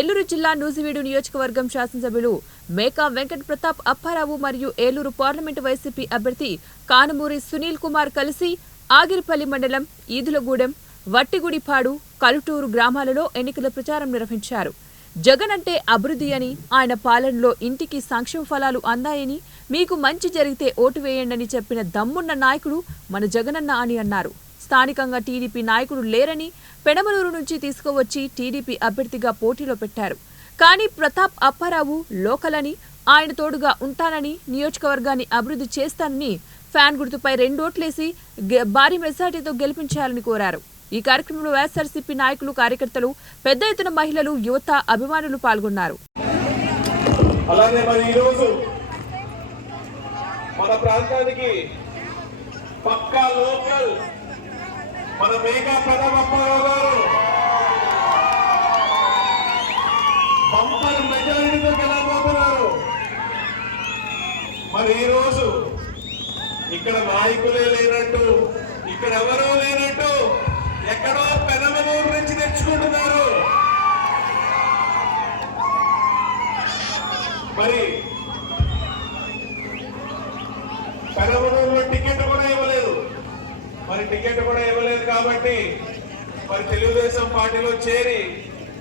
ఏలూరు జిల్లా నూజివీడు నియోజకవర్గం శాసనసభ్యులు మేకా వెంకట ప్రతాప్ అప్పారావు మరియు ఏలూరు పార్లమెంటు వైసీపీ అభ్యర్థి కానుమూరి సునీల్ కుమార్ కలిసి ఆగిరిపల్లి మండలం ఈదులగూడెం వట్టిగుడిపాడు కలుటూరు గ్రామాలలో ఎన్నికల ప్రచారం నిర్వహించారు. జగన్ అంటే అభివృద్ధి అని ఆయన పాలనలో ఇంటికి సంక్షేమ ఫలాలు అందాయని మీకు మంచి జరిగితే ఓటు వేయండని చెప్పిన దమ్మున్న నాయకుడు మన జగనన్న అని అన్నారు. స్థానికంగా టీడీపీ నాయకుడు లేరని పెనమలూరు నుంచి తీసుకువచ్చి టీడీపీ అభ్యర్థిగా పోటీలో పెట్టారు. కానీ ప్రతాప్ అప్పారావు లోకలని ఆయన తోడుగా ఉంటానని నియోజకవర్గాన్ని అభివృద్ధి చేస్తానని ఫ్యాన్ గుర్తుపై రెండోట్లేసి భారీ మెజార్టీతో గెలిపించాలని కోరారు. ఈ కార్యక్రమంలో వైఎస్ఆర్సీపీ నాయకులు కార్యకర్తలు పెద్ద ఎత్తున మహిళలు యువత అభిమానులు పాల్గొన్నారు. అలానే మరి ఈరోజు మన ప్రాంతానికి పక్కా లోకల్ మన మేఘా ప్రతాపప్పారావు గారు. బంపర్ మెజారిటీతో గెలవబోతున్నారు. మరి ఈరోజు ఇక్కడ నాయకులే లేనట్టు ఇక్కడ ఎవరూ లేనట్టు ఎక్కడో పెనమలూరు నుంచి తెచ్చుకుంటున్నారు. మరి పెనమలూరు మరి టికెట్ కూడా ఇవ్వలేదు కాబట్టి మరి తెలుగుదేశం పార్టీలో చేరి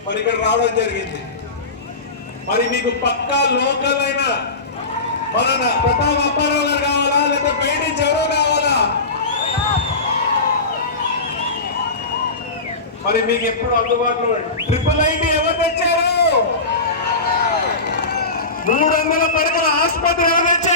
మరి ఇక్కడ రావడం జరిగింది. మరి మీకు పక్కా లోకల్ అయిన మన ప్రతాప్ అప్పారావు గారు కావాలా? లేదా బయట ఎవరో కావాలా? మరి మీకు ఎప్పుడు అందుబాటులో ట్రిపుల్ ఐటీ ఎవరు తెచ్చారు? మూడు వందల పడకల ఆసుపత్రి ఎవరు తెచ్చారు?